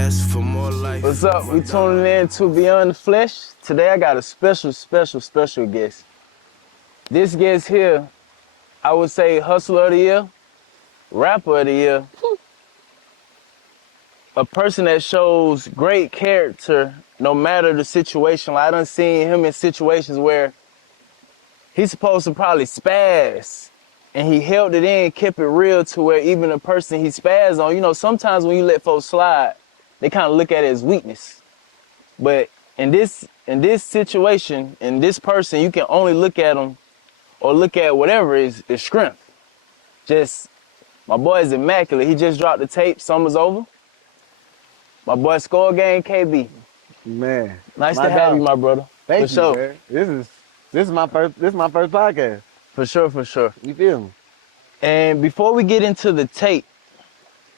Ask for more life. What's up? We tuning in to Beyond the Flesh. Today I got a special guest. This guest here, I would say hustler of the year, rapper of the year, a person that shows great character no matter the situation. Like I done seen him in situations where he's supposed to probably spaz, and he held it in, kept it real to where even the person he spazzed on, you know, sometimes when you let folks slide, they kind of look at it as weakness. But in this situation, in this person, you can only look at them or look at whatever is strength. Just, my boy is immaculate. He just dropped the tape, Summer's Over. My boy Score Game KB. Man. Nice to have you, my brother. Thank for you, sure. man. This is my first podcast. For sure. You feel me? And before we get into the tape,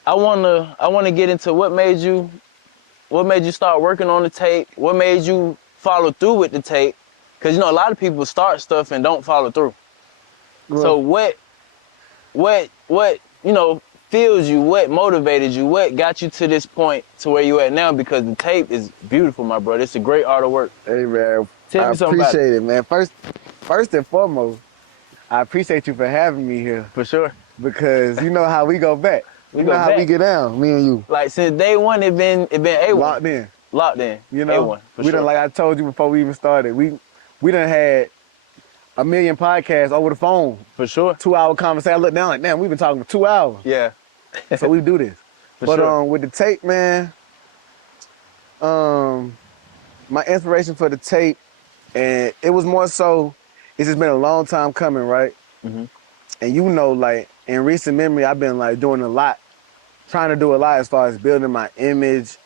I wanna get into what made you start working on the tape, what made you follow through with the tape. Cause you know a lot of people start stuff and don't follow through. Well, so what you know fuels you, what motivated you, what got you to this point to where you at now? Because the tape is beautiful, my brother. It's a great art of work. Hey man, Tell me something about it. I appreciate it, man. First and foremost, I appreciate you for having me here. For sure. Because you know how we go back. You know how we get down, me and you. Like since day one, it been A1. Locked in. You know, A1, for we sure. done, like I told you before we even started, we done had 1 million podcasts over the phone. For sure. 2-hour conversation. I look down like, damn, we've been talking for 2 hours. Yeah. So we do this. For sure. With the tape, man, my inspiration for the tape, and it was more so, it's just been a long time coming, right? Mm-hmm. And you know, like, in recent memory, I've been like doing a lot, trying to do a lot as far as building my image,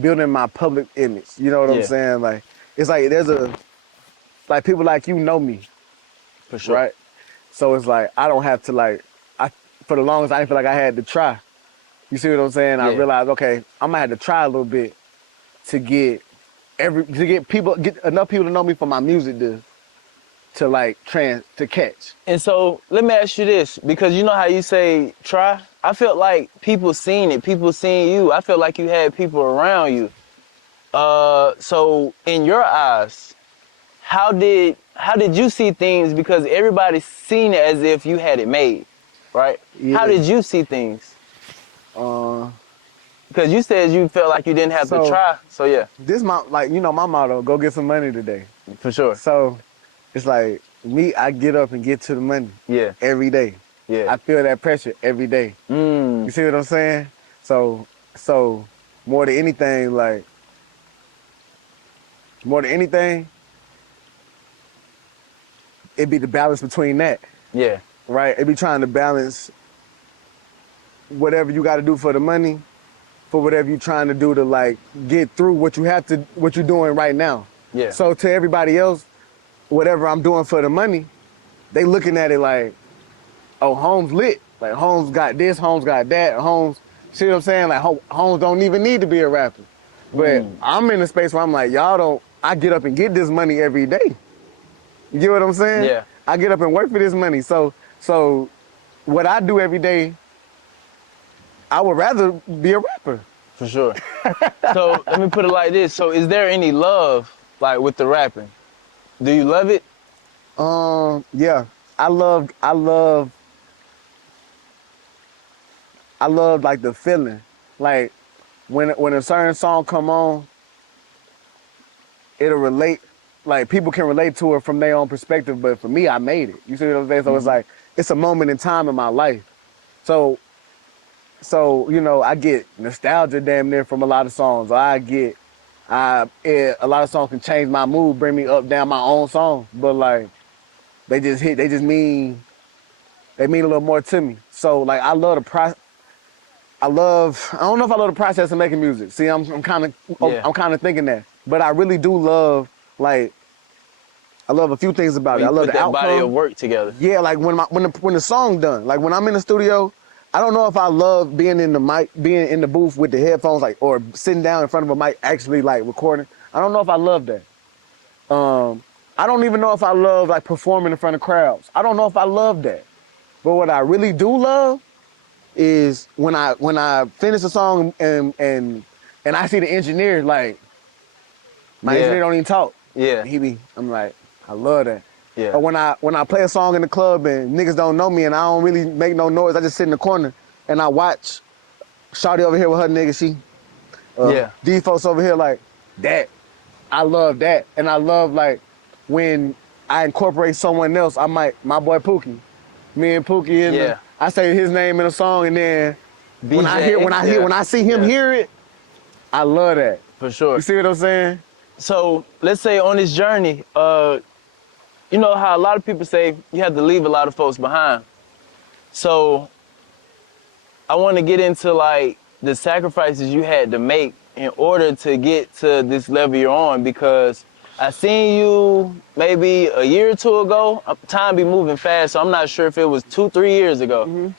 building my public image. You know what I'm saying? Like, it's like like people like you know me. For sure. Right? So it's like, I don't have to like, for the longest, I didn't feel like I had to try. You see what I'm saying? Yeah. I realized, okay, I'm gonna have to try a little bit to get enough people to know me for my music to catch. And so let me ask you this, because you know how you say try? I felt like people seen it, people seen you. I felt like you had people around you. So in your eyes, how did you see things? Because everybody's seen it as if you had it made, right? Yeah. How did you see things? Because you said you felt like you didn't have to try, so yeah. This my motto, go get some money today. For sure. So it's like me, I get up and get to the money. Yeah. Every day. Yeah. I feel that pressure every day. You see what I'm saying? So more than anything, it'd be the balance between that. Yeah. Right? It'd be trying to balance whatever you got to do for the money, for whatever you're trying to do to like get through what you're doing right now. Yeah. So to everybody else, whatever I'm doing for the money, they looking at it like, oh, Holmes lit. Like Holmes got this, Holmes got that, Holmes, see what I'm saying? Like Holmes don't even need to be a rapper. But I'm in a space where I'm like, I get up and get this money every day. You get what I'm saying? Yeah. I get up and work for this money. So what I do every day, I would rather be a rapper. For sure. So let me put it like this. So is there any love like with the rapping? Do you love it? Yeah. I love like the feeling. Like when a certain song come on, it'll relate. Like people can relate to it from their own perspective, but for me, I made it. You see what I'm saying? So it's like, it's a moment in time in my life. So, you know, I get nostalgia damn near from a lot of songs. A lot of songs can change my mood, bring me up, down my own song. But like, they mean a little more to me. So like, I don't know if I love the process of making music. See, I'm kind of thinking that. But I really do love, like, I love a few things about it. I love the outcome. Body of work together. Yeah, like when the song done. Like when I'm in the studio, I don't know if I love being in the booth with the headphones, like, or sitting down in front of a mic actually like recording. I don't know if I love that. I don't even know if I love like performing in front of crowds. I don't know if I love that. But what I really do love is when I finish a song and I see the engineer, like my engineer Yeah. don't even talk. Yeah. I'm like, I love that. Yeah. Or when I play a song in the club and niggas don't know me and I don't really make no noise, I just sit in the corner and I watch Shawty over here with her nigga, she Yeah. D folks over here, like that. I love that. And I love like when I incorporate someone else. My boy Pookie, me and Pookie Yeah. I say his name in a song, and then BJ. Yeah. when I see him Yeah. hear it, I love that. For You sure. see what I'm saying? So let's say on this journey, you know how a lot of people say you have to leave a lot of folks behind. So I want to get into like the sacrifices you had to make in order to get to this level you're on, because I seen you maybe a year or two ago. Time be moving fast, so I'm not sure if it was 2-3 years ago.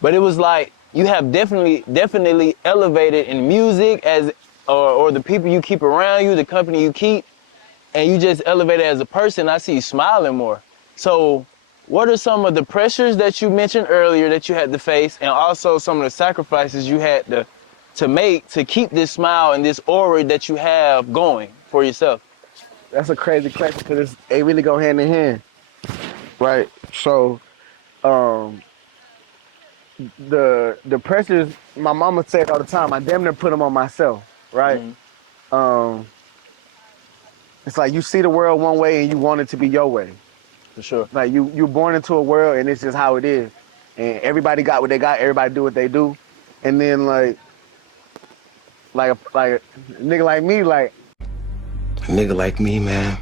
But it was like you have definitely elevated in music as or the people you keep around you, the company you keep, and you just elevated as a person. I see you smiling more. So what are some of the pressures that you mentioned earlier that you had to face, and also some of the sacrifices you had to make to keep this smile and this aura that you have going for yourself? That's a crazy question because they really go hand in hand, right? So um, the pressures my mama said all the time, I damn near put them on myself, right? Mm-hmm. Um, it's like you see the world one way and you want it to be your way. For sure. Like you're born into a world and it's just how it is, and everybody got what they got, everybody do what they do, and then like a nigga like me, like A nigga like me, man,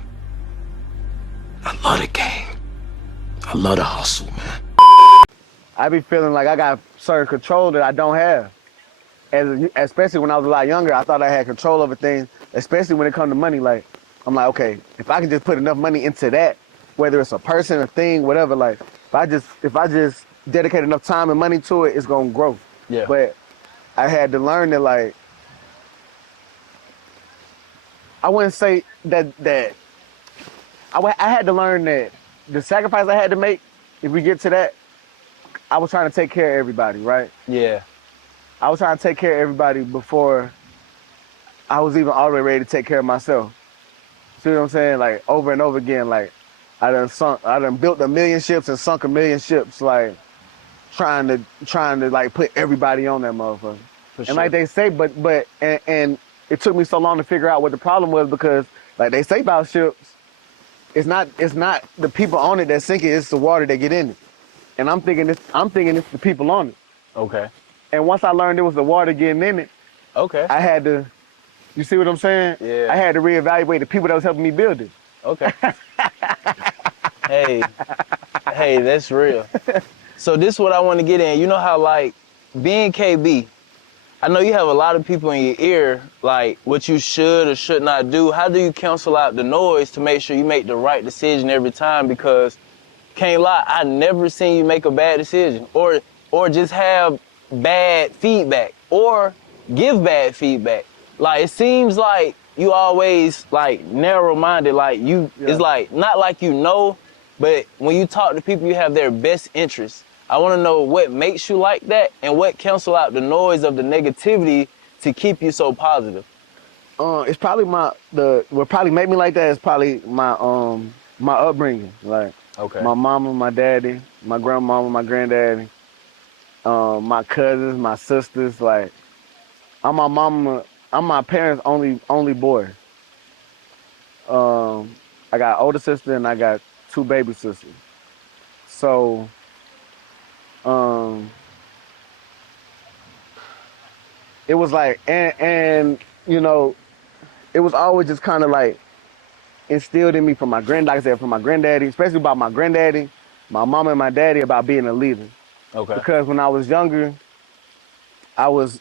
I love the game. I love the hustle, man. I be feeling like I got certain control that I don't have. Especially when I was a lot younger, I thought I had control over things, especially when it comes to money. Like, I'm like, okay, if I can just put enough money into that, whether it's a person, a thing, whatever, like, if I just dedicate enough time and money to it, it's gonna grow. Yeah. But I had to learn that, like, I wouldn't say I had to learn that the sacrifice I had to make, if we get to that, I was trying to take care of everybody, right? Yeah. I was trying to take care of everybody before I was even all the way ready to take care of myself. See what I'm saying? Like over and over again, like I done built a million ships and sunk a million ships, like trying to like put everybody on that motherfucker. For sure. And like they say, and it took me so long to figure out what the problem was, because like they say about ships, it's not the people on it that sink it, it's the water that get in it. And I'm thinking it's the people on it. Okay. And once I learned it was the water getting in it, Okay. I had to, you see what I'm saying? Yeah. I had to reevaluate the people that was helping me build it. Okay. Hey, that's real. So this is what I want to get in. You know how like being KB, I know you have a lot of people in your ear, like what you should or should not do. How do you cancel out the noise to make sure you make the right decision every time? Because can't lie, I never seen you make a bad decision or just have bad feedback or give bad feedback. Like it seems like you always like narrow-minded, like you it's like not like you know, but when you talk to people you have their best interests. I want to know what makes you like that and what cancel out the noise of the negativity to keep you so positive. It's probably what probably made me like that is probably my upbringing. Like Okay. my mama, my daddy, my grandmama, my granddaddy, my cousins, my sisters. Like I'm my parents' only boy. I got an older sister and I got 2 baby sisters. So it was like, and you know, it was always just kind of like instilled in me from my like I said, from my granddaddy, especially about my granddaddy, my mama and my daddy, about being a leader. Okay. Because when I was younger, I was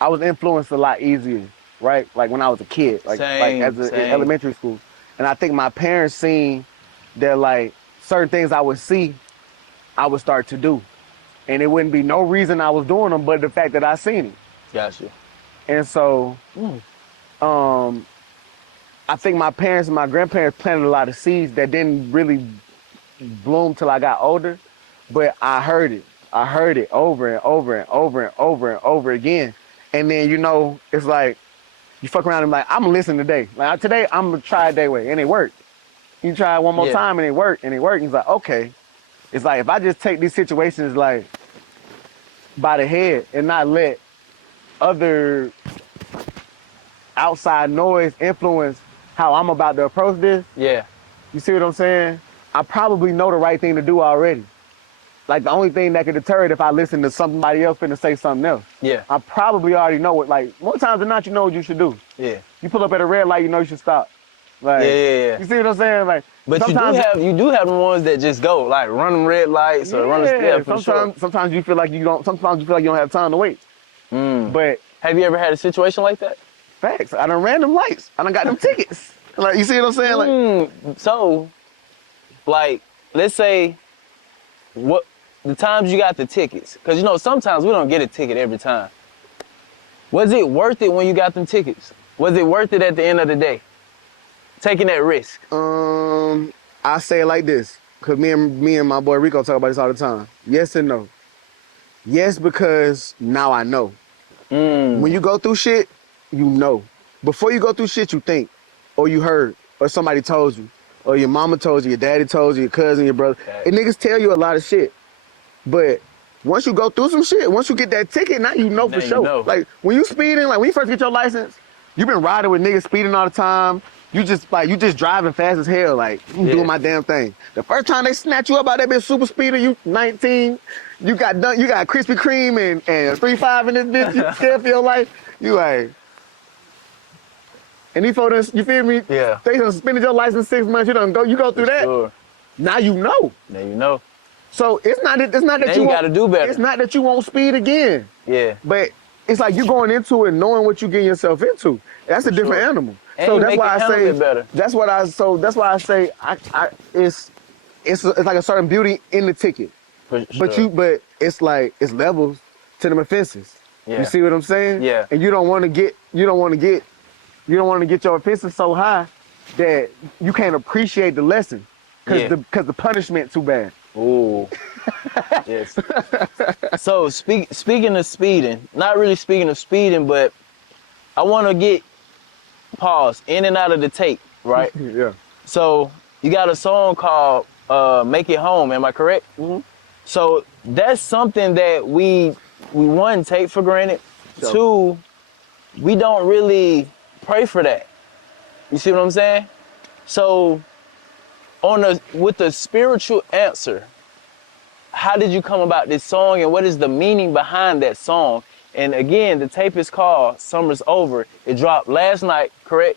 influenced a lot easier, right? Like when I was a kid, like Same. in elementary school. And I think my parents seen that like certain things I would see, I would start to do. And it wouldn't be no reason I was doing them, but the fact that I seen it. Gotcha. And so, I think my parents and my grandparents planted a lot of seeds that didn't really bloom till I got older, but I heard it. I heard it over and over and over and over and over again. And then, it's like, you fuck around and be like, I'm gonna listen today. Like today, I'm gonna try it that way. And it worked. You try it one more Yeah. time and it worked. And it worked. And it's like, okay. It's like, if I just take these situations like by the head and not let other outside noise influence how I'm about to approach this, Yeah. you see what I'm saying? I probably know the right thing to do already. Like the only thing that could deter it if I listen to somebody else finna say something else. Yeah. I probably already know what, like, more times than not, you know what you should do. Yeah. You pull up at a red light, you know you should stop. Like, Yeah. You see what I'm saying? Like, But you do have the ones that just go, like run them red lights or run the for sure. Sometimes you feel like you don't have time to wait. But have you ever had a situation like that? facts, I done ran them lights. I done got them tickets. Like, you see what I'm saying? Like, So, like, let's say what the times you got the tickets, because sometimes we don't get a ticket every time. Was it worth it when you got them tickets? Was it worth it at the end of the day? Taking that risk? I say it like this, because me and my boy Rico talk about this all the time. Yes and no. Yes, because now I know. When you go through shit, you know. Before you go through shit, you think, or you heard, or somebody told you, or your mama told you, your daddy told you, your cousin, your brother. Okay. And niggas tell you a lot of shit. But once you go through some shit, once you get that ticket, now you know for sure. Know. Like, when you speeding, like when you first get your license, you been riding with niggas speeding all the time. You just driving fast as hell, like, you doing my damn thing. The first time they snatch you up out that bitch super speeder, you 19, you got Krispy Kreme and 3.5 in this bitch, you scared for your life. You like, and these folks, you feel me? Yeah. They done suspended your license 6 months, you go through that. Sure. Now you know. Now you know. So it's not that Now you gotta do better. It's not that you won't speed again. Yeah. But it's like you going into it knowing what you getting yourself into. That's a different animal. And so you that's make why it I say handle it better. that's why I say it's like a certain beauty in the ticket. For sure. But it's like it's levels to them offenses. Yeah. You see what I'm saying? Yeah. And you don't want to get your offenses so high that you can't appreciate the lesson because the punishment too bad. Ooh. Yes. So speaking of speeding, not really speaking of speeding, but I want to get in and out of the tape, right? Yeah. So you got a song called "Make It Home." Am I correct? Mm-hmm. So that's something that we one take for granted. Sure. Two, we don't really pray for that. You see what I'm saying? So with the spiritual answer, how did you come about this song and what is the meaning behind that song? And again, the tape is called "Summer's Over." It dropped last night, correct?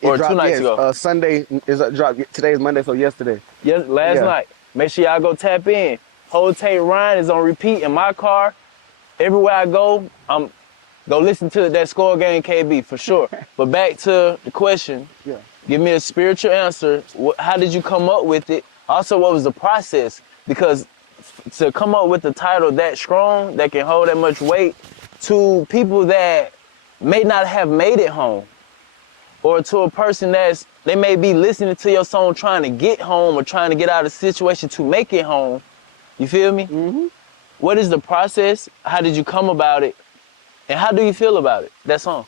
Or 2 nights ago? Sunday is a drop. Today is Monday, so yesterday. Yes, last night. Make sure y'all go tap in. Whole tape Ryan is on repeat in my car. Everywhere I go, go listen to that Score Game KB for sure. But back to the question. Yeah. Give me a spiritual answer. How did you come up with it? Also, what was the process? Because to come up with the title that strong, that can hold that much weight, to people that may not have made it home, or to a person they may be listening to your song trying to get home or trying to get out of the situation to make it home. You feel me? Mm-hmm. What is the process? How did you come about it? And how do you feel about it, that song?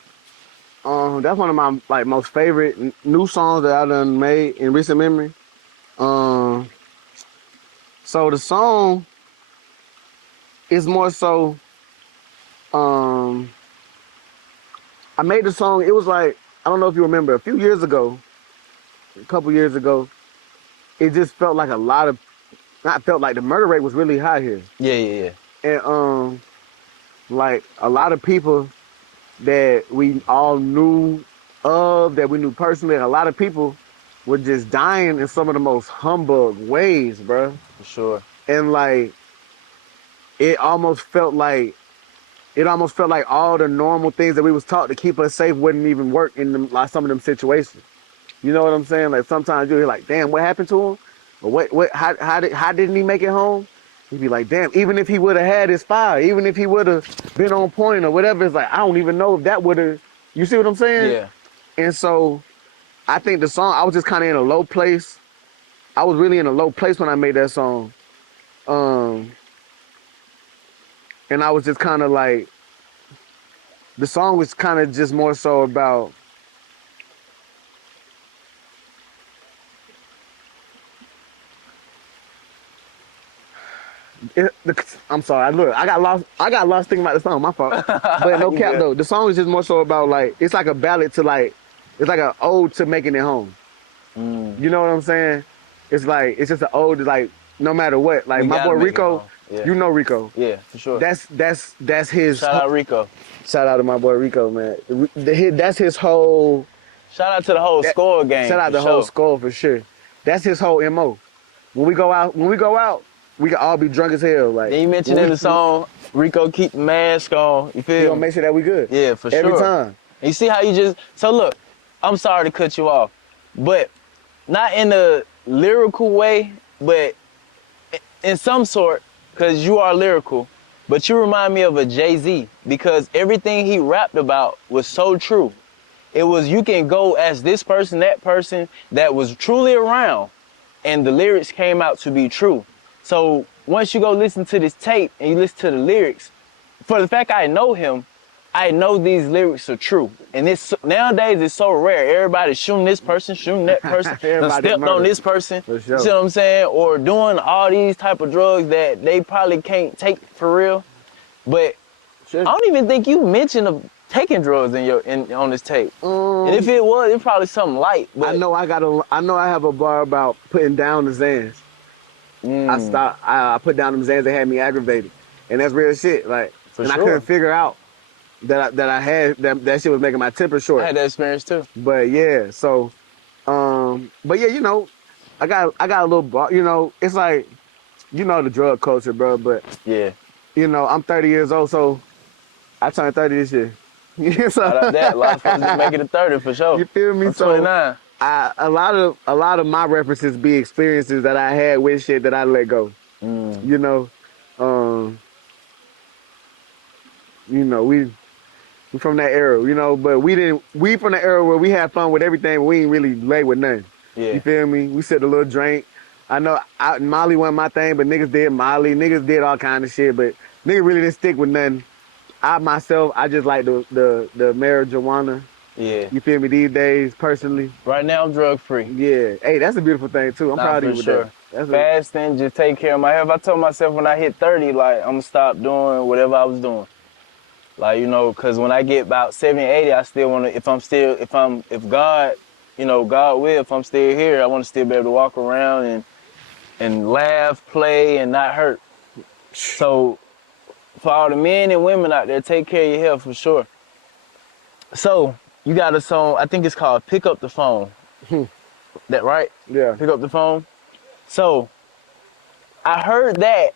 That's one of my most favorite new songs that I done made in recent memory. So the song is more so, I made the song, it was like, I don't know if you remember, a couple years ago, it just felt like the murder rate was really high here. Yeah. And like a lot of people that we all knew of, that we knew personally, a lot of people were just dying in some of the most humbug ways, bro. For sure. And like, it almost felt like all the normal things that we was taught to keep us safe wouldn't even work in them, like some of them situations. You know what I'm saying? Like sometimes you're like, damn, what happened to him? Or how didn't he make it home? You'd be like, damn, even if he would have had his fire, even if he would have been on point or whatever, it's like, I don't even know if that would have, you see what I'm saying? Yeah. And so I think the song, I was just kind of in a low place. I was really in a low place when I made that song. and I was just kind of like, the song was kind of just more so about I'm sorry. I got lost. I got lost thinking about the song. My fault. But no cap though. The song is just more so about like it's like a ballad to like it's like an ode to making it home. You know what I'm saying? It's like it's just an ode to like no matter what. Like We my gotta boy make it Rico, home. Yeah. you know Rico. Yeah, for sure. That's his. Shout out Rico. Shout out to my boy Rico, man. That's his whole. Shout out to the whole score game. Shout out the whole score for sure. That's his whole MO. When we go out, we can all be drunk as hell. Like Then you mentioned in the song, Rico keep the mask on. You feel He me? gonna make sure that we good. Yeah, for sure. Every time. You see how you just so look, I'm sorry to cut you off, but not in a lyrical way, but in some sort, because you are lyrical, but you remind me of a Jay-Z because everything he rapped about was so true. It was you can go as this person, that person that was truly around, and the lyrics came out to be true. So once you go listen to this tape and you listen to the lyrics, for the fact I know him, I know these lyrics are true. And this nowadays it's so rare. Everybody's shooting this person, shooting that person, done stepped on this person. For sure. You see what I'm saying? Or doing all these type of drugs that they probably can't take for real. But Sure. I don't even think you mentioned of taking drugs on this tape. And if it was, it's probably something light. But I know I have a bar about putting down the Xans. I put down them Xans that had me aggravated. And that's real shit. Like For I sure. couldn't figure out that I had that shit was making my temper short. I had that experience too. But yeah, so but yeah, you know, I got a little bar, you know, it's like, you know, the drug culture, bro, but Yeah. you know, I'm 30 years old, so I turned 30 this year. So, Shout out that. A lot of folks just make it a 30 for sure. you feel me? I'm So 29. a lot of my references be experiences that I had with shit that I let go. You know, we from that era, you know, but we from the era where we had fun with everything, but we ain't really lay with nothing. Yeah. You feel me? We said a little drink. I know Molly wasn't my thing, but niggas did Molly. Niggas did all kind of shit, but niggas really didn't stick with nothing. I just like the marijuana. Yeah. You feel me? These days, personally. Right now I'm drug free. Yeah. Hey, that's a beautiful thing too. I'm proud of you with that. That's Fasting, just take care of my health. I told myself when I hit 30, like I'm gonna stop doing whatever I was doing. Like, you know, cause when I get about 70, 80, I still wanna, if God, you know, God will, if I'm still here, I wanna still be able to walk around and laugh, play, and not hurt. So for all the men and women out there, take care of your health for sure. So you got a song, I think it's called Pick Up the Phone. That right? Yeah. Pick Up the Phone. So I heard that.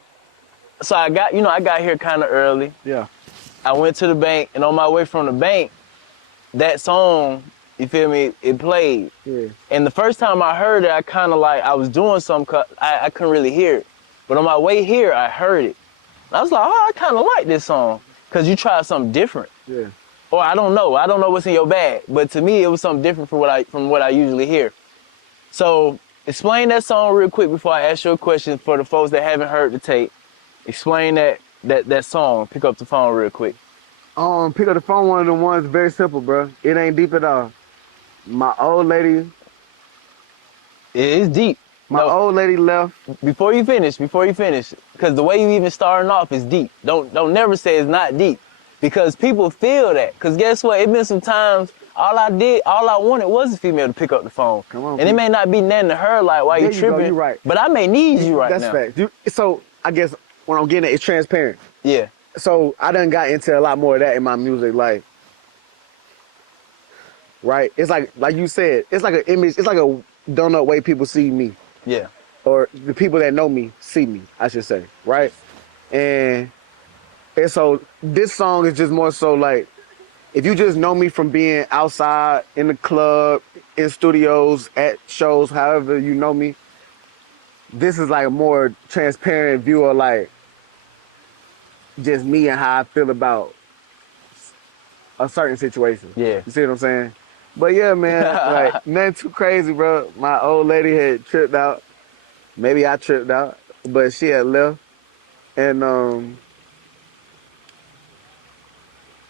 So I got here kind of early. Yeah. I went to the bank, and on my way from the bank, that song, you feel me, it played. Yeah. And the first time I heard it, I kind of like, I was doing something, I couldn't really hear it. But on my way here, I heard it. And I was like, oh, I kind of like this song. Because you tried something different. Yeah. Or I don't know what's in your bag. But to me, it was something different from what I usually hear. So explain that song real quick before I ask you a question for the folks that haven't heard the tape. Explain that song, Pick Up the Phone real quick. Pick Up the Phone, one of the ones, very simple, bro. It ain't deep at all. My old lady. It is deep. My old lady left. Before you finish, because the way you even starting off is deep. Don't never say it's not deep, because people feel that. Because guess what? It been some times all I wanted was a female to pick up the phone. Come on, and it people. may not be nothing to her like why you tripping. You right. But I may need you right now. That's fact. So I guess what I'm getting at is transparent. Yeah. So I done got into a lot more of that in my music, like, right? It's like you said, it's like an image, it's like a donut way people see me. Yeah. Or the people that know me see me, I should say, right? And so this song is just more so like, if you just know me from being outside, in the club, in studios, at shows, however you know me, this is like a more transparent view of like, just me and how I feel about a certain situation. Yeah. You see what I'm saying? But yeah, man, like nothing too crazy, bro. My old lady had tripped out. Maybe I tripped out, but she had left. And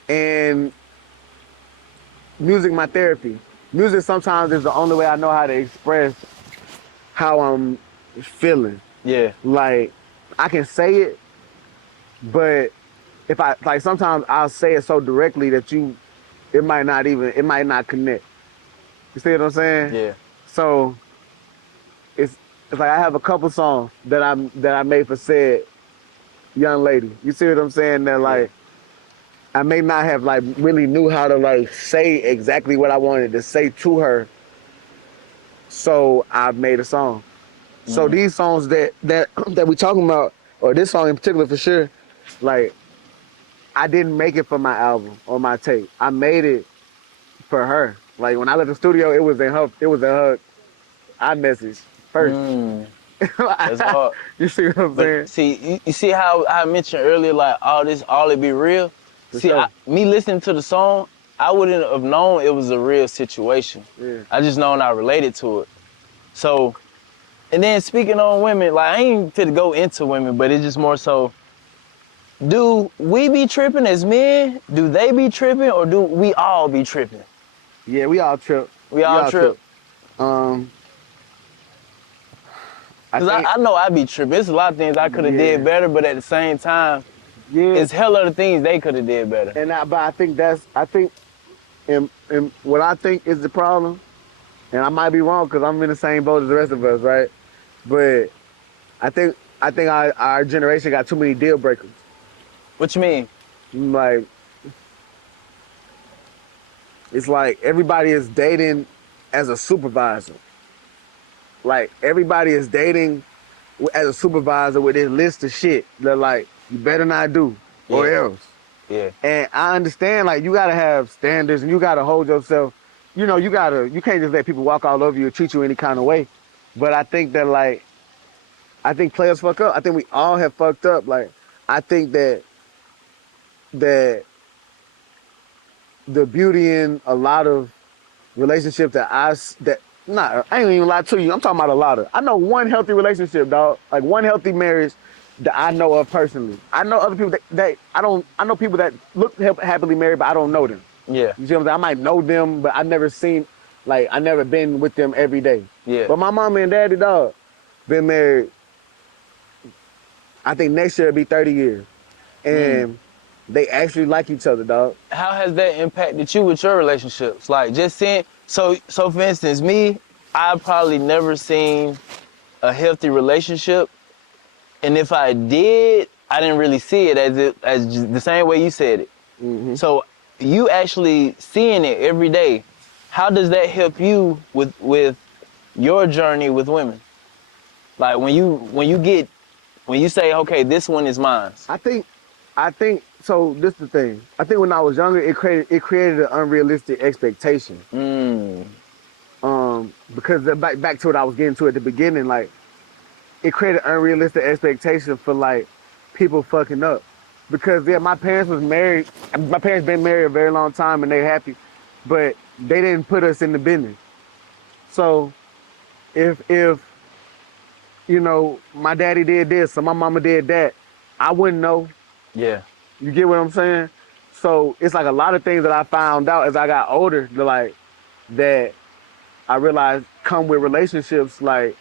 And music my therapy. Music sometimes is the only way I know how to express how I'm feeling. Yeah. Like I can say it, but if I like sometimes I'll say it so directly that it might not connect. You see what I'm saying? Yeah. So it's like I have a couple songs that I made for said young lady. You see what I'm saying? That Yeah. like I may not have like really knew how to like say exactly what I wanted to say to her. So I made a song. So these songs that that we talking about, or this song in particular for sure, like I didn't make it for my album or my tape. I made it for her. Like when I left the studio, it was in her iMessage first. Mm. That's hard. You see what I'm But saying? see, you see how I mentioned earlier, like all it be real. For See, sure. me listening to the song, I wouldn't have known it was a real situation. Yeah. I just known I related to it. So, and then speaking on women, like I ain't to go into women, but it's just more so. Do we be tripping as men? Do they be tripping, or do we all be tripping? Yeah, we all trip. We We all all trip. trip. Um, I Cause think I know I be tripping. It's a lot of things I could have yeah, did better, but at the same time, yeah. it's hella the things they could have did better. But I think and what I think is the problem, and I might be wrong because I'm in the same boat as the rest of us, right? But I think our generation got too many deal breakers. What you mean? Like it's like everybody is dating as a supervisor. Like everybody is dating as a supervisor with this list of shit that like you better not do or Yeah. else. Yeah. And I understand like you gotta have standards and you gotta hold yourself. You know, you can't just let people walk all over you or treat you any kind of way. But I think that like I think players fuck up. I think we all have fucked up. Like I think that the beauty in a lot of relationships I ain't even lie to you. I'm talking about a lot of. I know one healthy relationship, dog. Like one healthy marriage that I know of personally. I know other people that I don't. I know people that look happily married, but I don't know them. Yeah. You see what I'm saying? I might know them, but I never seen. Like I never been with them every day. Yeah. But my mama and daddy, dog, been married. I think next year it'll be 30 years, and they actually like each other, dog. How has that impacted you with your relationships? Like just seeing, so for instance, me, I've probably never seen a healthy relationship, and if I did, I didn't really see it as just the same way you said it. Mm-hmm. So you actually seeing it every day, how does that help you with your journey with women? Like when you say, okay, this one is mine. I think so. This is the thing. I think when I was younger, it created an unrealistic expectation. Because back to what I was getting to at the beginning, like it created unrealistic expectation for like people fucking up. Because yeah, my parents was married. My parents been married a very long time and they happy, but they didn't put us in the business. So if you know my daddy did this or my mama did that, I wouldn't know. Yeah. You get what I'm saying? So it's like a lot of things that I found out as I got older that I realized come with relationships, like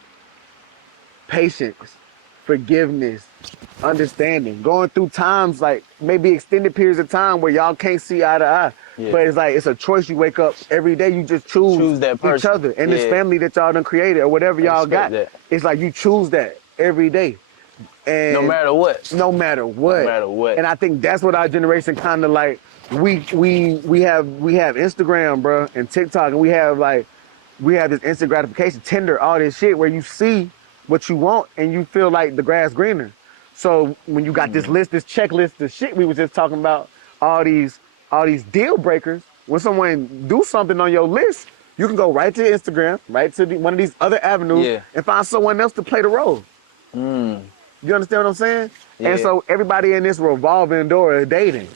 patience, forgiveness, understanding, going through times like maybe extended periods of time where y'all can't see eye to eye. Yeah. But it's like it's a choice you wake up every day. You just choose that each person. other and this Yeah. family that y'all done created or whatever y'all got. respect that. It's like you choose that every day. And No matter what. no matter what. No matter what. And I think that's what our generation kind of like. We have Instagram, bro, and TikTok, and we have this instant gratification, Tinder, all this shit where you see what you want and you feel like the grass greener. So when you got this checklist, the shit we was just talking about, all these deal breakers. When someone do something on your list, you can go right to Instagram, right to one of these other avenues, Yeah. and find someone else to play the role. You understand what I'm saying? Yeah. And so everybody in this revolving door is dating.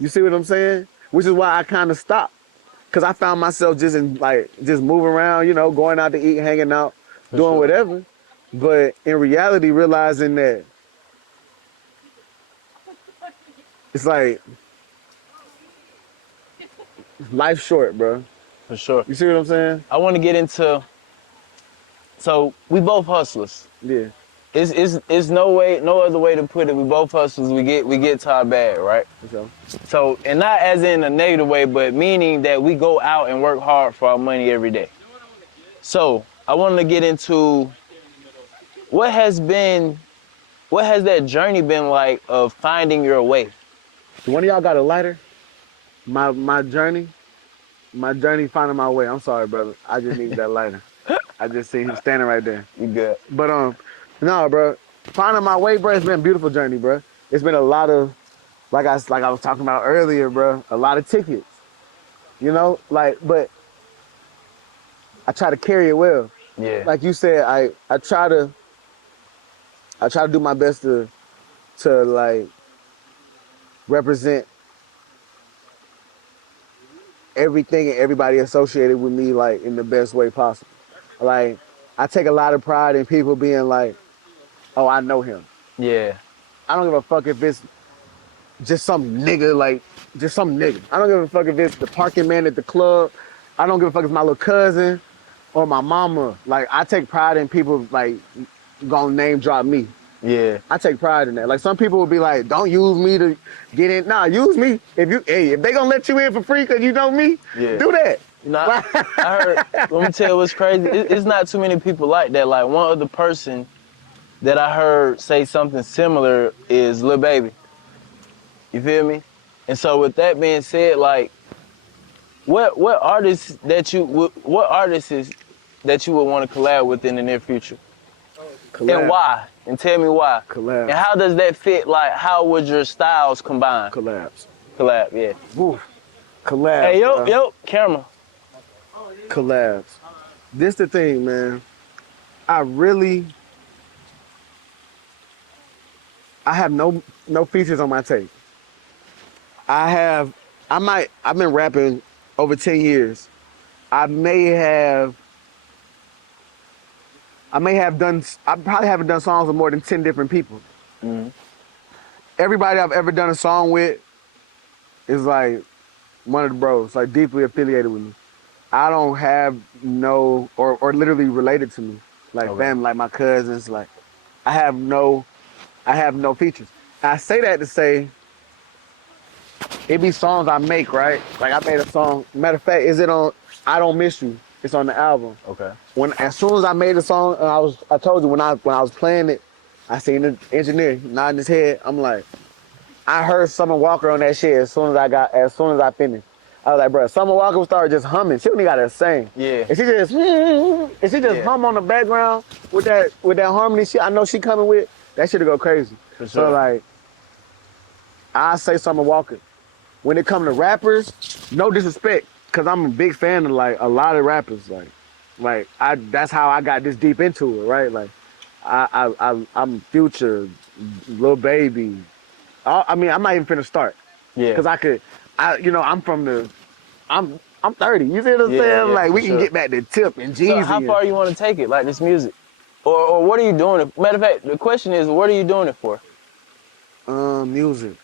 You see what I'm saying? Which is why I kind of stopped. Cause I found myself just moving around, you know, going out to eat, hanging out, doing sure. whatever. But in reality, realizing that it's like Life's short, bro. For sure. You see what I'm saying? I want to get into. So we both hustlers. Yeah. It's no other way to put it. We both hustlers. We get to our bag, right? For sure. So, and not as in a negative way, but meaning that we go out and work hard for our money every day. So I wanted to get into what has that journey been like of finding your way? So one of y'all got a lighter? My journey finding my way. I'm sorry, brother. I just need that lighter. I just see him standing right there. You good? But no, bro. Finding my way, bro. It's been a beautiful journey, bro. It's been a lot of, like I was talking about earlier, bro. A lot of tickets. You know, like, but I try to carry it well. Yeah. Like you said, I try to do my best to like represent everything and everybody associated with me like in the best way possible. Like I take a lot of pride in people being like, oh, I know him. Yeah. I don't give a fuck if it's just some nigga, like just some nigga. I don't give a fuck if it's the parking man at the club. I don't give a fuck if it's my little cousin or my mama. Like I take pride in people like gonna name drop me. Yeah. I take pride in that. Like some people will be like, don't use me to get in. Nah, use me. If they gonna let you in for free because you know me, Yeah. do that. You know, I heard, let me tell you what's crazy. It's not too many people like that. Like one other person that I heard say something similar is Lil Baby. You feel me? And so with that being said, like, what artists is that you would want to collab with in the near future? Collab. And why? And tell me why. Collab. And how does that fit? Like, how would your styles combine? Collabs. Collab, yeah. Woo. Collabs. Hey, bro. yo, camera. Collabs. This the thing, man. I have no features on my tape. I've been rapping over 10 years. I probably haven't done songs with more than 10 different people. Mm-hmm. Everybody I've ever done a song with is like one of the bros, like deeply affiliated with me. I don't have no, or literally related to me, like Okay. family, like my cousins, like I have no features. I say that to say, it be songs I make, right? Like I made a song, matter of fact, is it on I Don't Miss You? It's on the album. Okay. As soon as I made the song, I told you when I was playing it, I seen the engineer nodding his head. I'm like, I heard Summer Walker on that shit as soon as I finished. I was like, bro, Summer Walker started just humming. She don't even gotta sing. Yeah. And she just hum on the background with that harmony shit I know she coming with, that shit'll go crazy. For So sure. like, I say Summer Walker. When it come to rappers, no disrespect, cause I'm a big fan of like a lot of rappers. Like that's how I got this deep into it, right? Like I'm Future, Lil Baby. I'm not even finna start. Yeah. Cause I'm 30. You see what I'm saying? Yeah, like we for can sure. get back to Tip and Jeezy. So how far you want to take it, like this music? Or what are you doing it? Matter of fact, the question is, what are you doing it for? Music.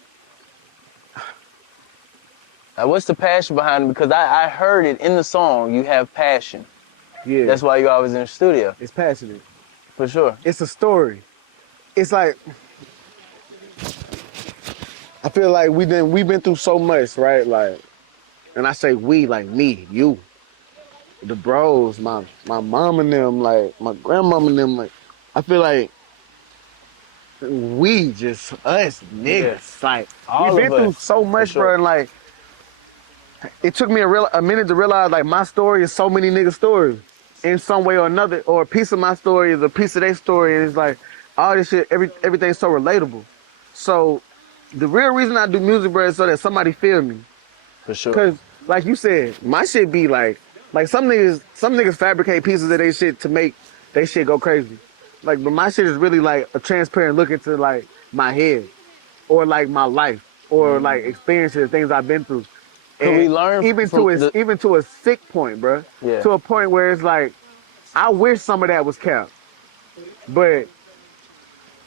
Like, what's the passion behind it? Because I heard it in the song, you have passion. Yeah. That's why you always in the studio. It's passionate. For sure. It's a story. It's like, I feel like we've been through so much, right? Like, and I say we, like me, you, the bros, my mom and them, like my grandmama and them, like, I feel like we just us niggas, like All we've been of through us, so much, for sure. bro, and like it took me a minute to realize like my story is so many niggas' stories in some way or another, or a piece of my story is a piece of their story, and it's like all this shit, everything's so relatable. So the real reason I do music, bro, is so that somebody feel me. For sure. Cause like you said, my shit be like some niggas fabricate pieces of their shit to make their shit go crazy. Like, but my shit is really like a transparent look into like my head, or like my life, or like experiences, things I've been through. Can we learn even to a sick point, bro? Yeah. To a point where it's like, I wish some of that was kept, but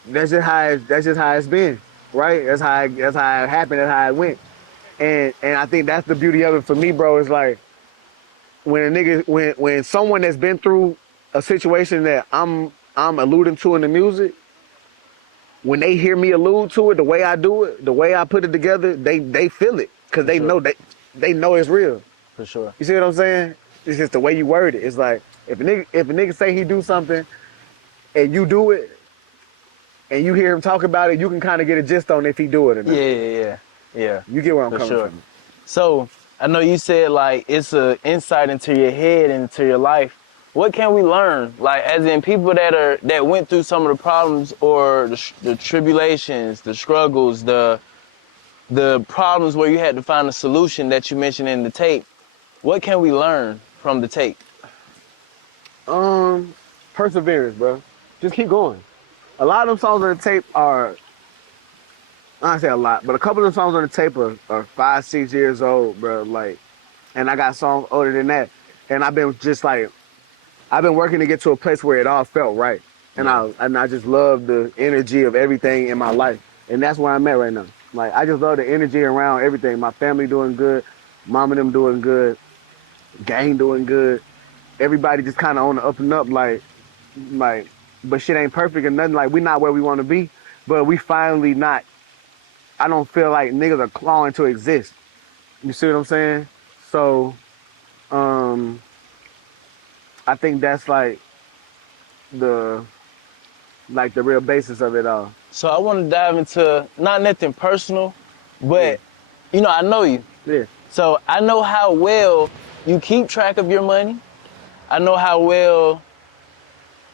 that's just how it's been, right? That's how it happened. That's how it went. And I think that's the beauty of it for me, bro. Is like when a nigga, when someone that's been through a situation that I'm alluding to in the music, when they hear me allude to it, the way I do it, the way I put it together, they feel it because they know they know it's real. For sure. You see what I'm saying? It's just the way you word it. It's like if a nigga say he do something and you do it, and you hear him talk about it, you can kind of get a gist on if he do it or not. Yeah. You get where I'm For coming sure. from. So I know you said like it's an insight into your head and into your life. What can we learn? Like as in people that went through some of the problems or the tribulations, the struggles, the problems where you had to find a solution that you mentioned in the tape. What can we learn from the tape? Perseverance, bro. Just keep going. A lot of them songs on the tape are, I don't say a lot, but a couple of the songs on the tape are 5, 6 years old, bro. Like, and I got songs older than that. And I've been working to get to a place where it all felt right. And I just love the energy of everything in my life. And that's where I'm at right now. Like, I just love the energy around everything. My family doing good, mom and them doing good, gang doing good. Everybody just kind of on the up and up, like, but shit ain't perfect and nothing. Like, we not where we want to be, but we finally not. I don't feel like niggas are clawing to exist. You see what I'm saying? So, I think that's like the real basis of it all. So I want to dive into not nothing personal, but you know, I know you. Yeah. So I know how well you keep track of your money. I know how well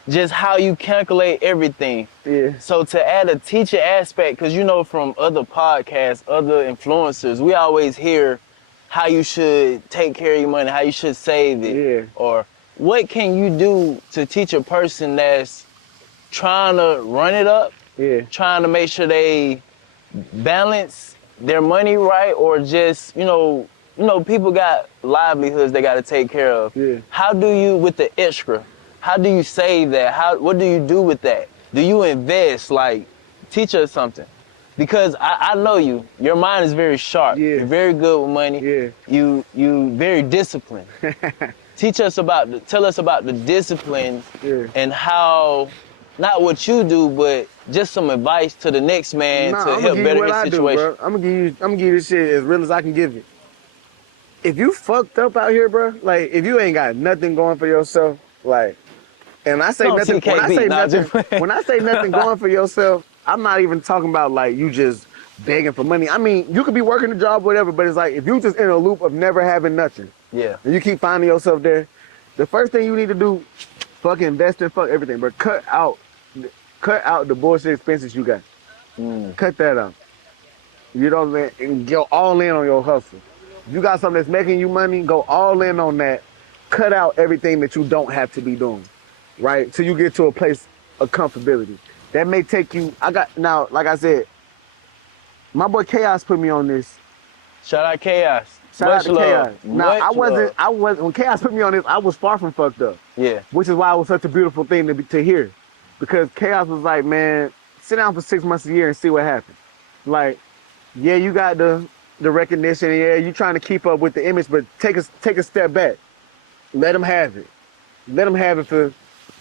just how you calculate everything. Yeah. So to add a teacher aspect, because you know from other podcasts, other influencers, we always hear how you should take care of your money, how you should save it. Yeah. Or what can you do to teach a person that's trying to run it up, trying to make sure they balance their money right, or just, you know, people got livelihoods they got to take care of. Yeah. How do you, with the extra, how do you save that? What do you do with that? Do you invest? Like, teach us something. Because I know you. Your mind is very sharp. Yeah. You're very good with money. Yeah. You very disciplined. Tell us about the discipline and how, not what you do, but just some advice to the next man to help better his situation. I'm gonna give you this shit as real as I can give it. If you fucked up out here, bro, like if you ain't got nothing going for yourself, like, and I say No, nothing, when I say nothing going for yourself, I'm not even talking about like you just begging for money. I mean, you could be working a job, whatever, but it's like if you just in a loop of never having nothing, yeah, and you keep finding yourself there, the first thing you need to do, fucking invest in fuck everything, but cut out the bullshit expenses you got. Cut that out. You know what I mean? And go all in on your hustle. If you got something that's making you money, go all in on that. Cut out everything that you don't have to be doing, right? Till you get to a place of comfortability. That may take you, now, like I said, my boy Chaos put me on this. Shout out Chaos. Shout out to Chaos. Now, when Chaos put me on this, I was far from fucked up. Yeah. Which is why it was such a beautiful thing to hear. Because Chaos was like, man, sit down for 6 months a year and see what happens. Like, yeah, you got the recognition, and yeah, you trying to keep up with the image, but take a step back. Let them have it. Let them have it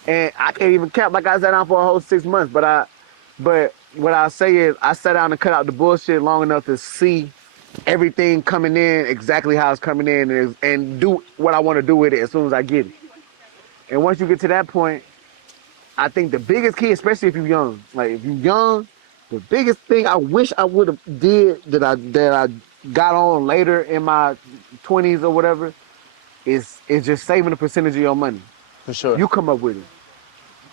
and I can't even count, like I sat down for a whole 6 months, but what I'll say is I sat down and cut out the bullshit long enough to see everything coming in exactly how it's coming in and do what I want to do with it as soon as I get it. And once you get to that point, I think the biggest key, especially if you're young, like if you're young, the biggest thing I wish I would have did that I got on later in my 20s or whatever is just saving a percentage of your money. For sure. You come up with it.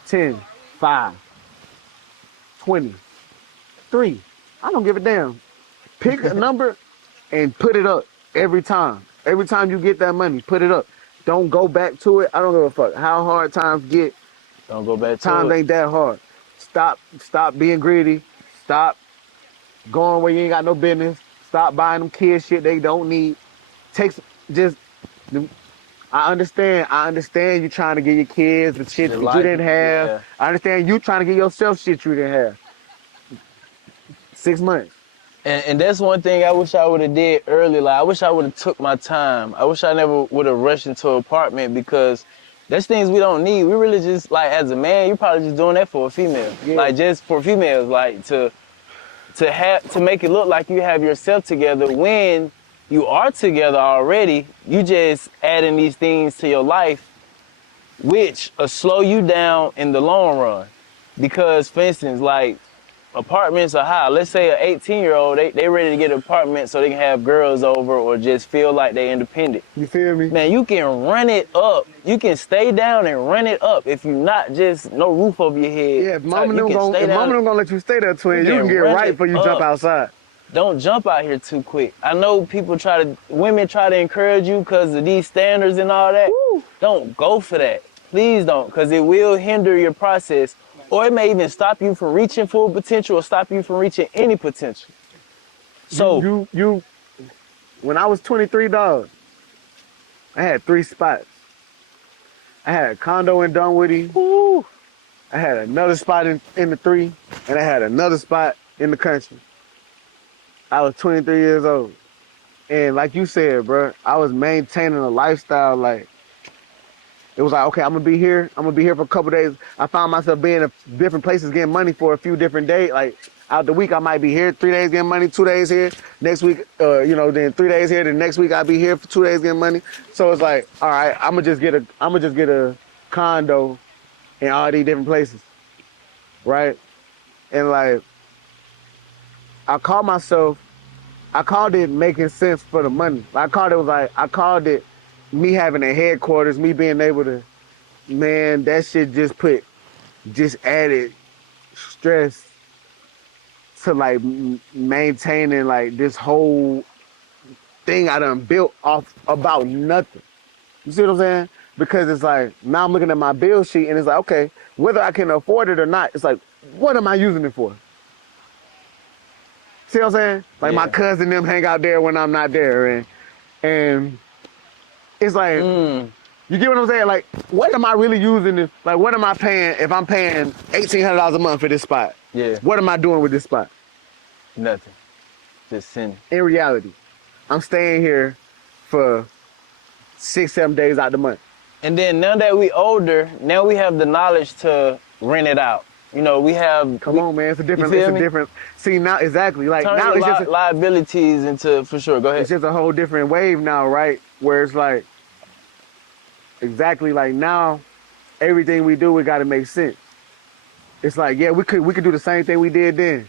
10, 5, 20, 3. I don't give a damn. Pick a number and put it up every time. Every time you get that money, put it up. Don't go back to it. I don't give a fuck how hard times get. Don't go back to it. Times ain't that hard. Stop being greedy. Stop going where you ain't got no business. Stop buying them kids shit they don't need. I understand you trying to get your kids the shit that you didn't have. Yeah. I understand you trying to get yourself shit you didn't have. 6 months. And that's one thing I wish I would have did early. Like I wish I would have took my time. I wish I never would have rushed into an apartment because that's things we don't need. We really just like as a man, you're probably just doing that for a female. Yeah. Like just for females, like to make it look like you have yourself together when you are together already. You just adding these things to your life, which will slow you down in the long run. Because for instance, like apartments are high. Let's say an 18-year-old, they ready to get an apartment so they can have girls over or just feel like they're independent. You feel me? Man, you can run it up. You can stay down and run it up if you not just no roof over your head. Yeah, if mama You don't can stay down. gonna let you stay there, twin, You you can can get run right it before you jump up. outside. Don't jump out here too quick. I know women try to encourage you because of these standards and all that. Woo. Don't go for that. Please don't, because it will hinder your process. Or it may even stop you from reaching full potential or stop you from reaching any potential. So You when I was 23, dog, I had 3 spots. I had a condo in Dunwoody. woo, I had another spot in the 3, and I had another spot in the country. I was 23 years old. And like you said, bro, I was maintaining a lifestyle like, it was like, okay, I'm gonna be here for a couple days. I found myself being in different places getting money for a few different days. Like out the week, I might be here 3 days getting money, 2 days here. Next week, then 3 days here. Then next week, I'll be here for 2 days getting money. So it's like, all right, I'm gonna just get a condo in all these different places, right? And like, I called it making sense for the money. I called it me having a headquarters, me being able to, man, that shit just added stress to like maintaining like this whole thing I done built off about nothing. You see what I'm saying? Because it's like, now I'm looking at my bill sheet and it's like, okay, whether I can afford it or not, it's like, what am I using it for? See what I'm saying? Like my cousin them hang out there when I'm not there and it's like, you get what I'm saying? Like, what am I really using this? Like, what am I paying if I'm paying $1,800 a month for this spot? Yeah. What am I doing with this spot? Nothing. Just sitting. In reality, I'm staying here for 6-7 days out the month. And then now that we older, now we have the knowledge to rent it out. You know, we have. Come on, man. It's a different. See now, exactly. Like turn now, your it's just liabilities into, for sure. Go ahead. it's just a whole different wave now, right? Where it's like, exactly like now, everything we do, we got to make sense. It's like, yeah, we could do the same thing we did then.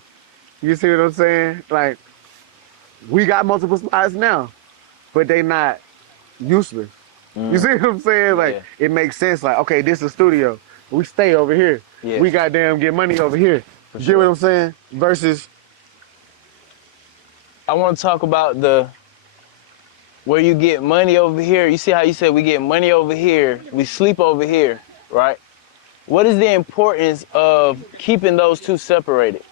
You see what I'm saying? Like, we got multiple spots now, but they not useless. You see what I'm saying? Like, it makes sense. Like, okay, this is a studio. We stay over here. Yeah. We goddamn get money over here. For You sure. get what I'm saying? Versus, I want to talk about where you get money over here. You see how you said we get money over here, we sleep over here, right? What is the importance of keeping those two separated?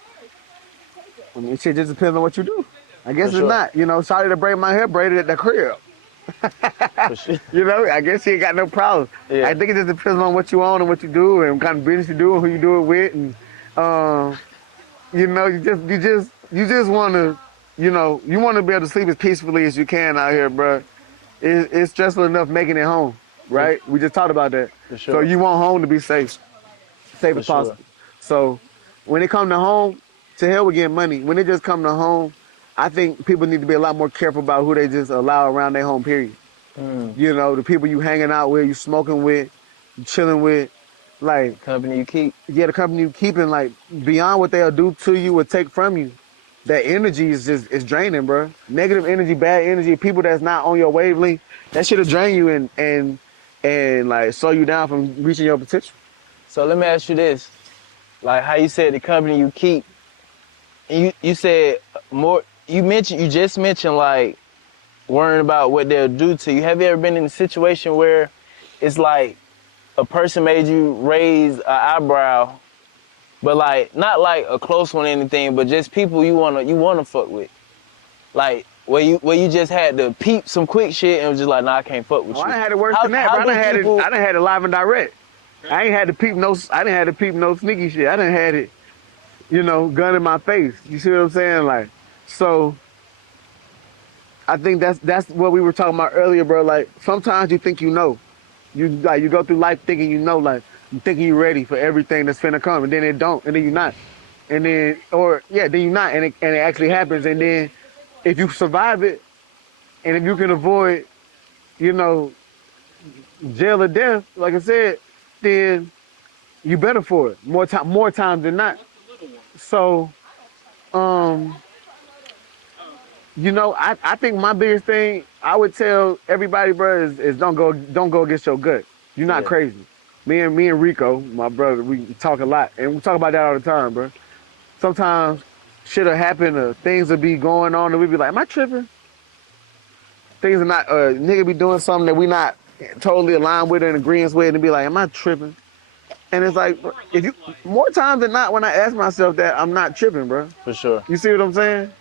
I mean, shit just depends on what you do. I guess For it's sure. not. You know, sorry to braid my hair, braided at the crib. For sure. You know, I guess she ain't got no problem. Yeah. I think it just depends on what you own and what you do and what kind of business you do and who you do it with. And, you know, you just want to, you know, you want to be able to sleep as peacefully as you can out here, bro. It's stressful enough making it home, right? We just talked about that. For sure. So you want home to be safe For as sure. possible. So when it comes to home, to hell with getting money. When it just comes to home, I think people need to be a lot more careful about who they just allow around their home, period. You know, the people you hanging out with, you smoking with, you chilling with, like, Company you keep. yeah, the company you keeping, like, beyond what they'll do to you or take from you, that energy is draining, bro. Negative energy, bad energy, people that's not on your wavelength, that shit'll drain you and like slow you down from reaching your potential. So let me ask you this. Like how you said the company you keep, you said more, you just mentioned like worrying about what they'll do to you. Have you ever been in a situation where it's like a person made you raise an eyebrow, but like not like a close one or anything, but just people you wanna fuck with, like where you just had to peep some quick shit and was just like, nah, I can't fuck with you. I done had it worse than that, bro. I done had it live and direct. I didn't have to peep no sneaky shit. I done had it, you know, gun in my face. You see what I'm saying? Like, So I think that's what we were talking about earlier, bro. Like sometimes you think you know. You go through life thinking you know, like you thinking you're ready for everything that's finna come, and then it don't, and then you're not. And then then you're not, and it actually happens. And then if you survive it, and if you can avoid, you know, jail or death, like I said, then you better for it. More times than not. So, you know, I think my biggest thing I would tell everybody, bro, is don't go against your gut. You're not Yeah. crazy. Me and Rico, my brother, we talk a lot, and we talk about that all the time, bro. Sometimes shit'll happen, or things will be going on, and we be like, "Am I tripping?" Things are not. Nigga be doing something that we not totally aligned with and agreeing with, and be like, "Am I tripping?" And it's like, if you more times than not, when I ask myself that, I'm not tripping, bro. For sure. You see what I'm saying?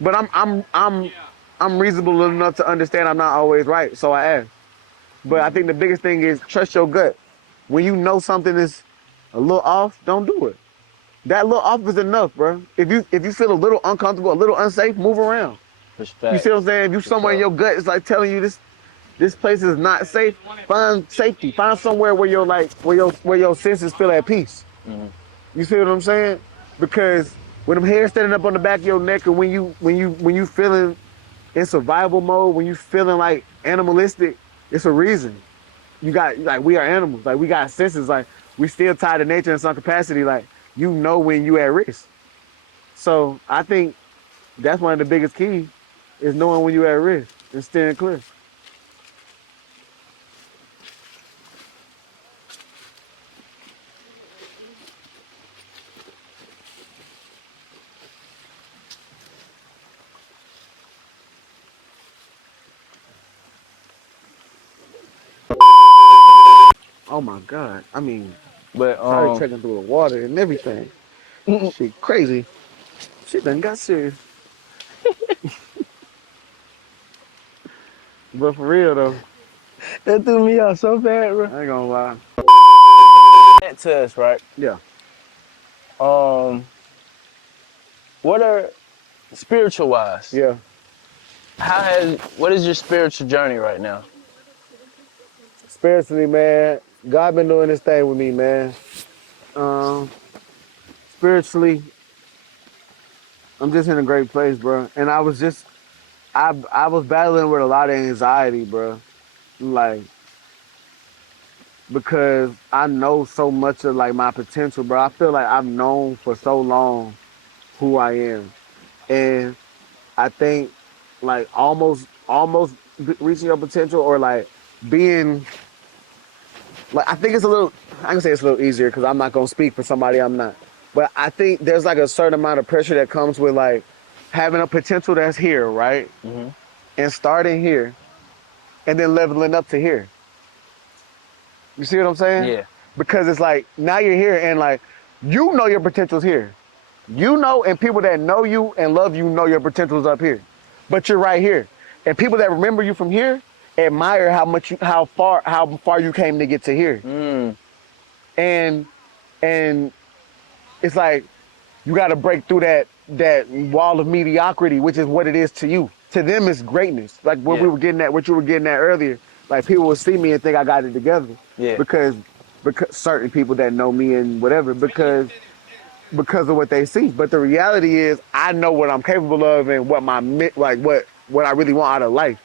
But I'm reasonable enough to understand I'm not always right, so I ask. But I think the biggest thing is trust your gut. When you know something is a little off, don't do it. That little off is enough, bro. If you feel a little uncomfortable, a little unsafe, move around. You see what I'm saying? If you somewhere in your gut is like telling you this place is not safe, find safety. Find somewhere where you're like where your senses feel at peace. You see what I'm saying? Because when them hairs standing up on the back of your neck, and when you feeling in survival mode, when you feeling like animalistic, it's a reason. You got like we are animals, like we got senses, like we still tied to nature in some capacity. Like you know when you at risk. So I think that's one of the biggest keys is knowing when you at risk and staying clear. Oh my God! I mean, But sorry, trekking through the water and everything. Shit, crazy. Shit done got serious. But for real though, that threw me off so bad, bro. I ain't gonna lie. That to us, right? Yeah. What are spiritual wise? Yeah. What is your spiritual journey right now? Spiritually, man, God been doing this thing with me, man. Um, spiritually, I'm just in a great place, bro. And I was battling with a lot of anxiety, bro. Like, because I know so much of like my potential, bro. I feel like I've known for so long who I am. And I think like almost reaching your potential or like being like I think it's a little I can say it's a little easier because I'm not gonna speak for somebody I'm not. But I think there's like a certain amount of pressure that comes with like having a potential that's here, right? And starting here and then leveling up to here. You see what I'm saying? Yeah. Because it's like now you're here and like you know your potential's here. You know, and people that know you and love you know your potential's up here. But you're right here. And people that remember you from here admire how far you came to get to here. And it's like you gotta break through that wall of mediocrity, which is what it is to you. To them it's greatness. Like what you were getting at earlier. Like people will see me and think I got it together. Yeah. Because certain people that know me and whatever, because of what they see. But the reality is I know what I'm capable of and what what I really want out of life.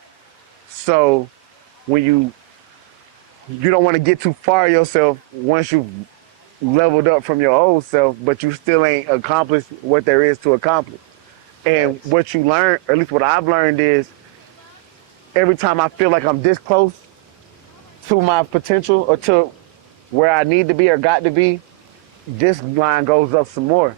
So when you don't want to get too far yourself once you've leveled up from your old self, but you still ain't accomplished what there is to accomplish. And what you learn, or at least what I've learned is every time I feel like I'm this close to my potential or to where I need to be or got to be, this line goes up some more.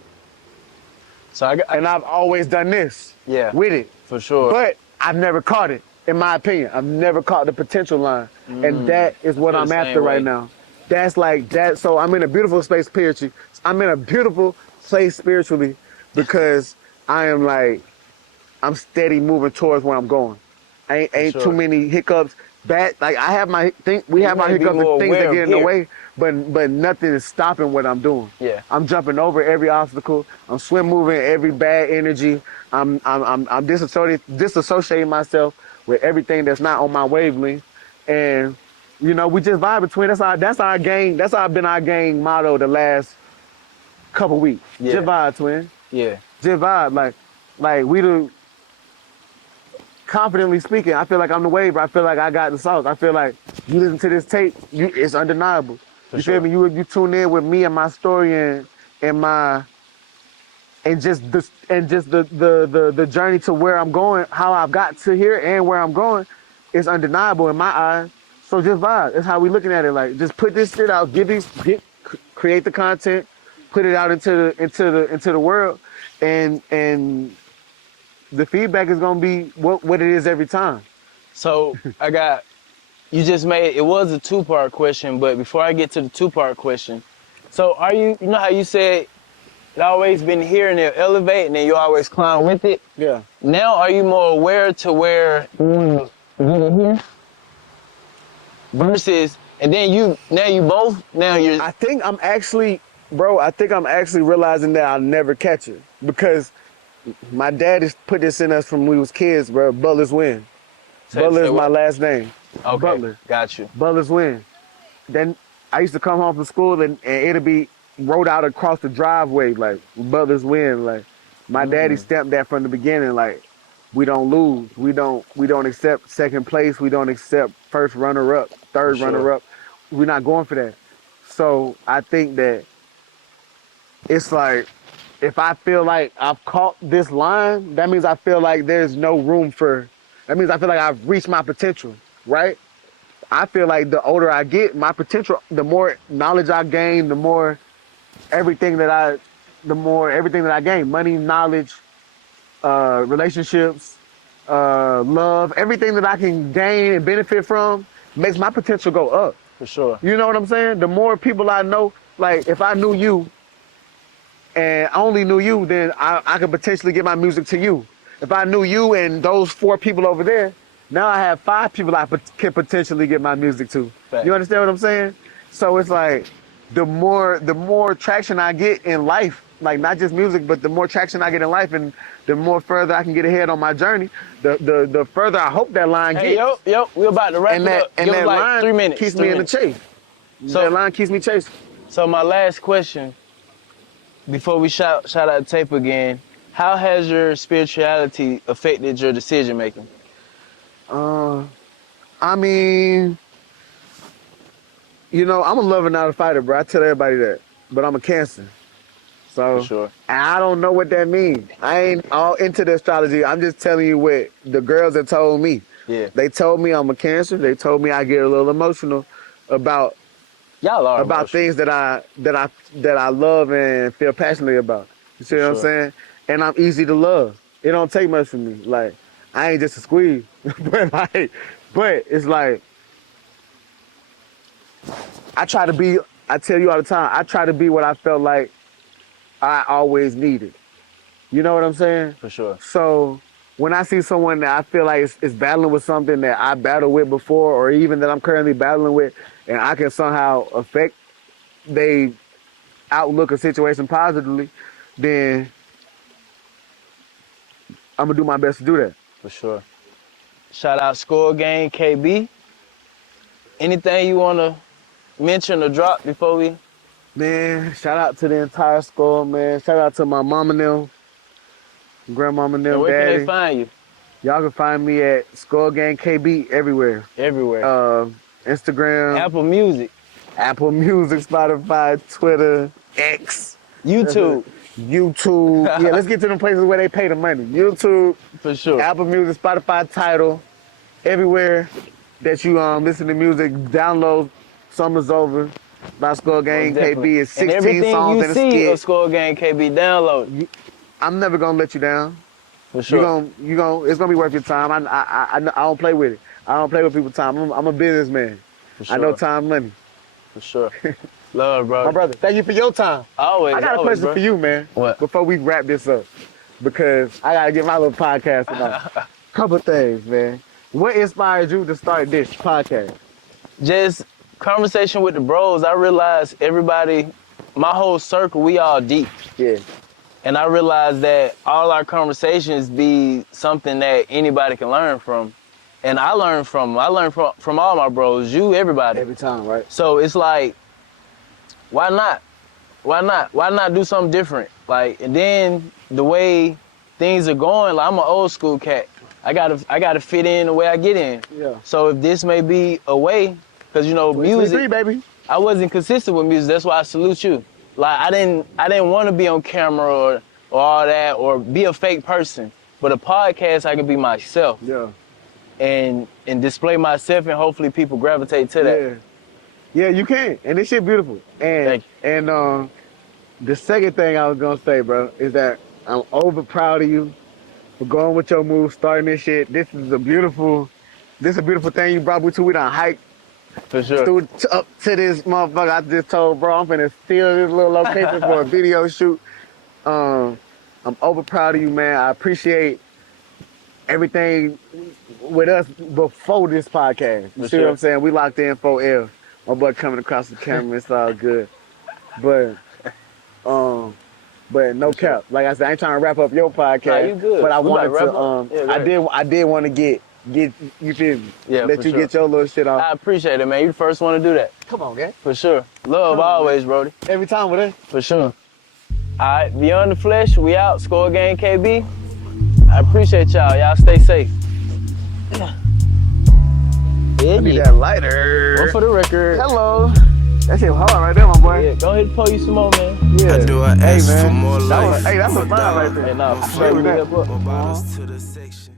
So and I've always done this with it. For sure. But I've never caught it, in my opinion. I've never caught the potential line. And that is what I'm after right now. That's like that. So I'm in a beautiful space spiritually. I'm in a beautiful place spiritually because I am like, I'm steady moving towards where I'm going. Ain't too sure. many hiccups. Bad, like I have my thing. We have You our may be hiccups and more things that aware get of in the here. way, but nothing is stopping what I'm doing. Yeah. I'm jumping over every obstacle. I'm swim moving every bad energy. I'm disassociating myself with everything that's not on my wavelength, and you know we just vibe between. That's our gang. That's been our gang motto the last couple weeks. Just Yeah. vibe, twin. Yeah. Just vibe. Like we do. Confidently speaking, I feel like I'm the wave. I feel like I got the sauce. I feel like you listen to this tape, it's undeniable. For You feel sure. me? You tune in with me and my story and my and just the journey to where I'm going, how I've got to here and where I'm going, is undeniable in my eyes. So just vibe. That's how we looking at it. Like just put this shit out, create the content, put it out into the world, and the feedback is gonna be what it is every time. So you just made, it was a two-part question, but before I get to the two-part question, so you know how you said it always been here and they'll elevate and then you always climb with it? Yeah. Now are you more aware to where you want to get it here? Versus, and then now you're, I think I'm actually, bro, realizing that I'll never catch it because my dad has put this in us from when we was kids, bro. Butler's win. Butler is my what? last name. Okay, Butler. got you. Butler's win. Then I used to come home from school and it'll be wrote out across the driveway like Butler's win. Like my daddy stamped that from the beginning. Like we don't lose. We don't accept second place. We don't accept first runner up, third For sure. runner up. We're not going for that. So I think that it's like if I feel like I've caught this line, that means I feel like there's no room for. That means I feel like I've reached my potential, right? I feel like the older I get, my potential, the more knowledge I gain, the more everything that I gain. Money, knowledge, relationships, love, everything that I can gain and benefit from makes my potential go up. For sure. You know what I'm saying? The more people I know, like if I knew you and I only knew you, then I could potentially get my music to you. If I knew you and those 4 people over there, now I have 5 people I can potentially get my music to. Fact. You understand what I'm saying? So it's like the more traction I get in life, like not just music, but the more traction I get in life and the more further I can get ahead on my journey, the further I hope that line Hey, gets. yo, we're about to wrap And it that up. and Give that us like line 3 minutes. keeps 3 me in the minutes. chase. So- That line keeps me chasing. So my last question, before we shout out tape again, how has your spirituality affected your decision making? I mean, you know, I'm a lover, not a fighter, bro. I tell everybody that. But I'm a Cancer. So For sure. I don't know what that means. I ain't all into the astrology. I'm just telling you what the girls that told me. Yeah. They told me I'm a Cancer. They told me I get a little emotional about Y'all are about emotional. things that I love and feel passionately about. You see what I'm Sure. saying? And I'm easy to love. It don't take much from me. Like I ain't just a squeeze, but it's like I try to be. I tell you all the time. I try to be what I felt like I always needed. You know what I'm saying? For sure. So when I see someone that I feel like is battling with something that I battled with before, or even that I'm currently battling with, and I can somehow affect they outlook a situation positively, then I'm gonna do my best to do that. For sure. Shout out Score Game KB. Anything you want to mention or drop before we? Man, shout out to the entire school, man. Shout out to my mama and them, grandmama and And them, where can daddy. they find you? Y'all can find me at Skull Gang KB everywhere. Everywhere. Instagram, Apple Music, Apple Music, Spotify, Twitter, X, YouTube. YouTube. Yeah, let's get to the places where they pay the money. YouTube, For sure. Apple Music, Spotify, Tidal, everywhere that you listen to music, download Summer's Over by Skull Gang Most definitely. KB. It's And 16 everything songs you in a see skit. of Score Game KB, download it. I'm never gonna let you down. For sure. It's gonna be worth your time. I don't play with it. I don't play with people's time. I'm a businessman. For sure. I know time, money. For sure. Love, bro. My brother, thank you for your time. Always. I got a always, question bro. for you, man. What? Before we wrap this up, because I gotta get my little podcast about a couple things, man. What inspired you to start this podcast? Just conversation with the bros. I realized everybody, my whole circle, we all deep. Yeah. And I realized that all our conversations be something that anybody can learn from. And I learn from them. I learn from all my bros, you, everybody. Every time, right? So it's like, why not? Why not? Why not do something different? Like, and then the way things are going, like I'm an old school cat. I gotta fit in the way I get in. Yeah. So if this may be a way, because you know, music, baby. I wasn't consistent with music. That's why I salute you. Like I didn't want to be on camera or all that or be a fake person. But a podcast, I can be myself. Yeah. And display myself, and hopefully people gravitate to that. Yeah. Yeah, you can. And this shit beautiful. And the second thing I was gonna say, bro, is that I'm over proud of you for going with your move, starting this shit. This is a beautiful thing you brought me to. We done hiked For sure. up to this motherfucker. I just told bro I'm finna steal this little location for a video shoot. I'm over proud of you, man. I appreciate everything with us before this podcast. You see what I'm saying? We locked in 4L. My boy coming across the camera, it's all good. But no cap. Like I said, I ain't trying to wrap up your podcast. Nah, you good. But I We wanted about to yeah, I did want to get you feel me? Yeah, Let for you sure. get your little shit off. I appreciate it, man. You the first one to do that. Come on, gang. For sure. Love Come on, always, Brody. Every time with it. For sure. All right, Beyond the Flesh, we out. Score Game KB. I appreciate y'all. Y'all stay safe. I need that lighter. One for the record. Hello. That shit hard right there, my boy. Yeah, go ahead and pull you some more, man. Yeah. I do, I ask for more life. Hey, that's a fine right there. Hey, nah, I for feel sure. with You that. hip up. More bottles to the section.